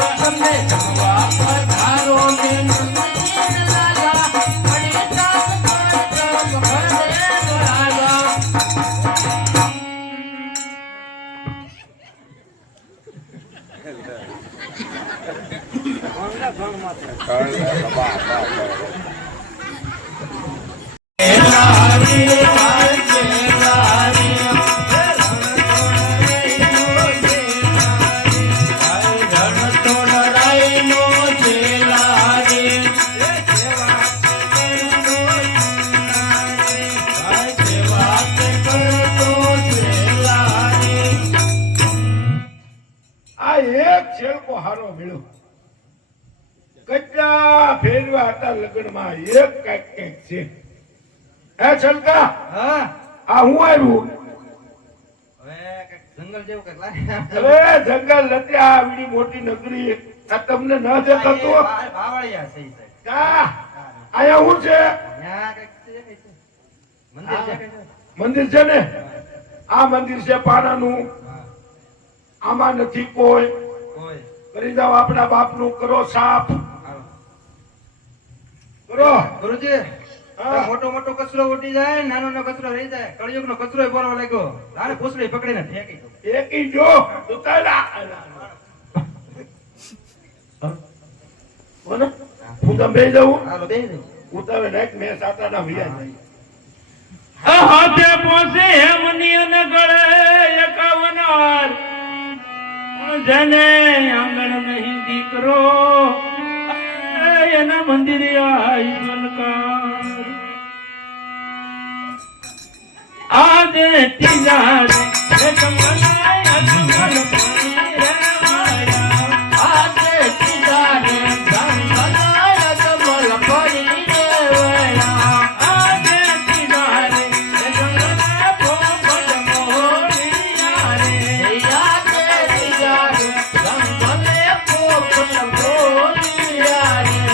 તમને જમવા પધારો ને નંદજી લાલા મળી જાત ઘરે દોરાવા લગ્નમાં એક કઈક કઈક છે હે છલકા હા આ હું આવ્યું હવે કઈક જંગલ જેવું કઈક લાગે હવે જંગલ નથી આ આવડી મોટી નગરી આ તમને ન દેખાતું બાવળિયા છે કા આયા હું છે અહીંયા કઈક છે મંદિર છે મંદિર છે ને આ મંદિર છે પાણાનું આમાં નથી કોઈ કરી જાવ આપણા બાપનું કરો સાફ ગુરુજી મોટો મોટો કચરો ઉડી જાય નાનો નો કચરો રહી જાય કળિયુગ નો કચરો બોલવા લાગ્યો તારે પૂછડી પકડીને ફેંકી જો ઉતારા કોને હું તમે બેહી જાઉં હાલો બેહી જાઉં ઉતાવે નાખ મે સાતાના વિયા જાય હાથે પોસે હેમની અને ગળે 51 વાર જને આંગણ નહીં દીકરો એના મંદિરે આઈ મલકાર આજે તિજાર કમલાય અજમલ પડી રે માયા આજે તિજાર કમલાય અજમલ પડી રે માયા આજે તિજાર કમલાય પોપટ મોરિયા રે આજે તિજાર કમલાય પોપટ મોરિયા રે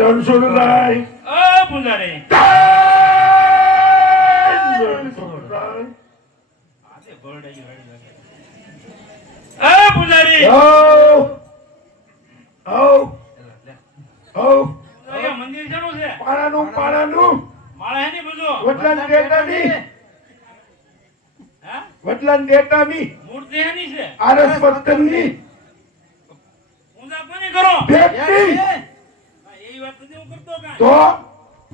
રણછોડરાય પૂજારી પૂજારી મંદિર શેનું છે પાણાનું માળા હેની બધું વડલાન દેતાની મૂર્તિ હેની છે આરસ પત્તનની ઊંધા કોની કરો ભેટની એવી વાત નથી હું કરતો કાંઈ તો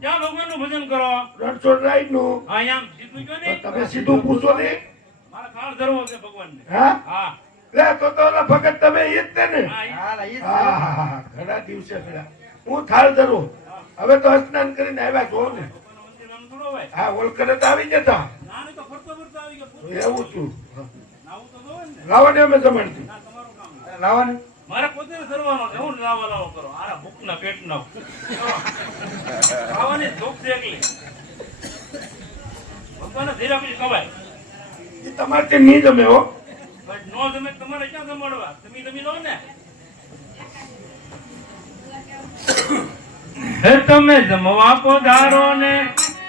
ક્યાં ભગવાનનું ભજન કરો રણછોડરાય નું અહીંયા સીધું કયો ને તમે સીધું પૂછો ને મારા ખાળ ધરવો છે ભગવાનને હા હા લે તો ઓલા ભગત તમે ઈ જ તે ને હા હા ઘણા દિવસે થયા હું થાળ ધરું હવે તો સ્નાન કરીને આવ્યા છો ને મંદિર નામ થોડો હોય હા ઓલકરે તો આવી જતા ના નહીં તો ફરતો ફરતો આવી ગયો એવું છું નાવું તો દો ને લાવને અમે જમાડતી ના તમારું કામ લાવને મારે પોતે ધરવાનો છે હું લાવો કરો આરા ભૂખના પેટના ખાવાની ભૂખ છે એકલી ભગવાન ધીરા પછી ખવાય એ તમારે તે નહીં જમે હો નો જમે તમારે ક્યાં જમાડવા તમે લો ને હે તમે જમવા પધારો ને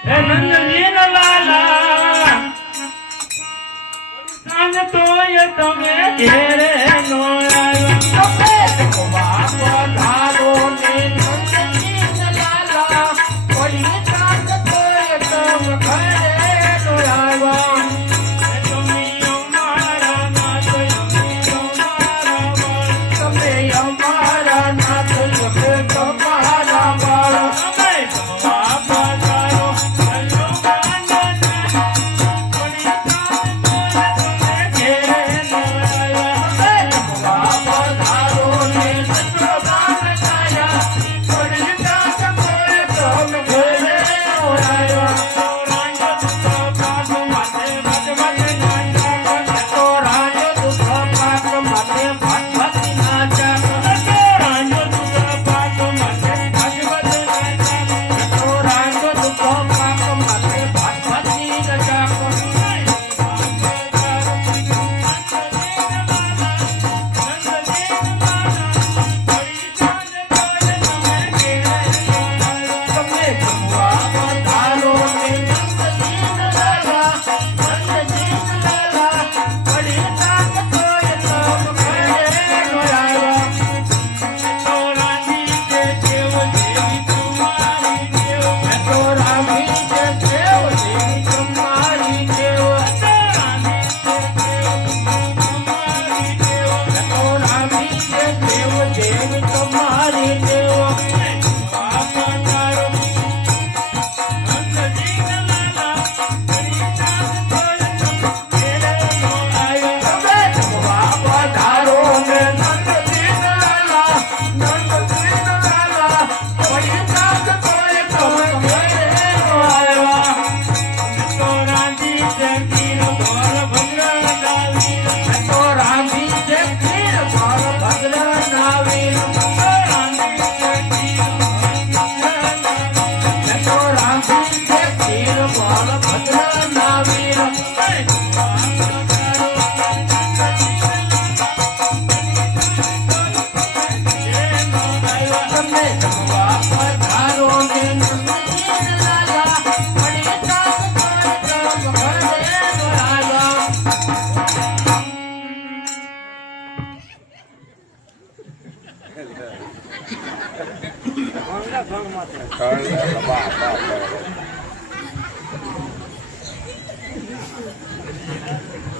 હે નંદજી ના લાલા સાંજ તોય તમે ઘેરે નો આવ્યા તમે જમવા પધારો ને નંદજી ના લાલા કોઈ સાંજ તોય તમે ઘરે નો આવ્યા તમે અમારા નાથ તમે અમારા નાથ તમારા બાળ તમે જમવા પધારો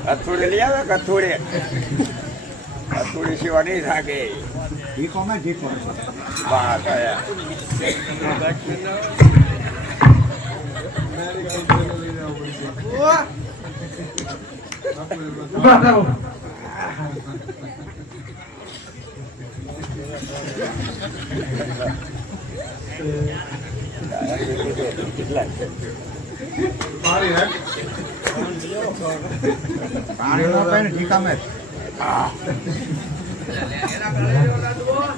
કથોડી લઈ આવે કથોડી કથોડી સિવાય નહીં થાકે બા ગયા ઉભા થાઓ.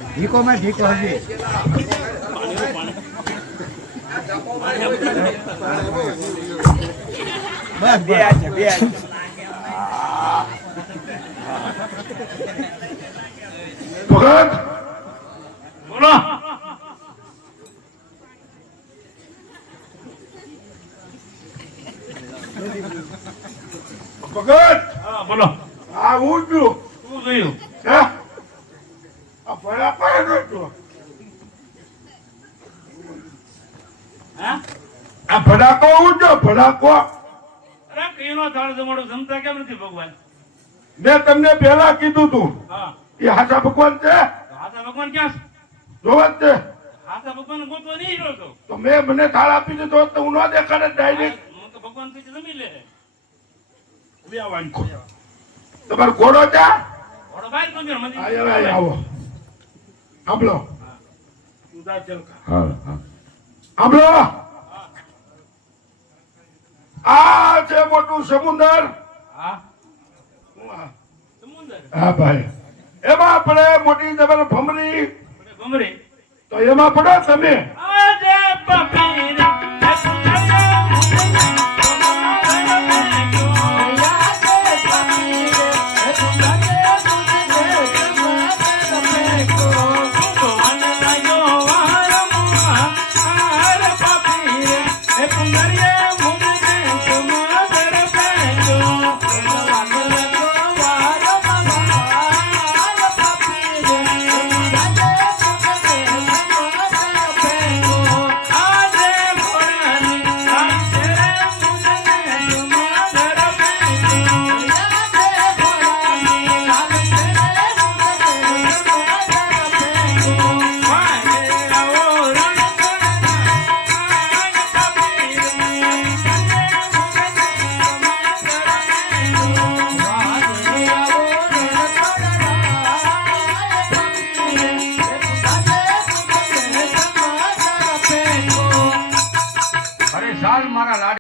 ઢીકો માં ઢીકો હજી બસ બે છે બે છે ભગત બોલો ભગત હા બોલો આ ઊંચું શું થયું હે આ ભલા પાડો છો હા આ ભડાકો ઊંચો ભડાકો અરે કઈનો થાળ જમાડો જમતા કેમ નથી ભગવાન મેં તમને પહેલા કીધું તું હા એ હાચા ભગવાન છે હાથા ભગવાન ક્યાં છે જોવા જ છે હાથા ભગવાન ગોતવા નહીં રહ્યો તો તો મેં મને થાળ આપી દીધો હોત તો હું ન દેખાડે ડાયરેક્ટ હું તો ભગવાન પછી જમી લે તમારો ઘોડો છે ઘોડો બહાર કોણ મંદિર આવો સાંભળો ઉદાસ ચલકા સાંભળો આ છે મોટું સમુદ્ર હા સમુદ્ર હા ભાઈ એમાં આપણે મોટી જબર ભમરી ગમરે તો એમાં પડો તમે આજે પપીર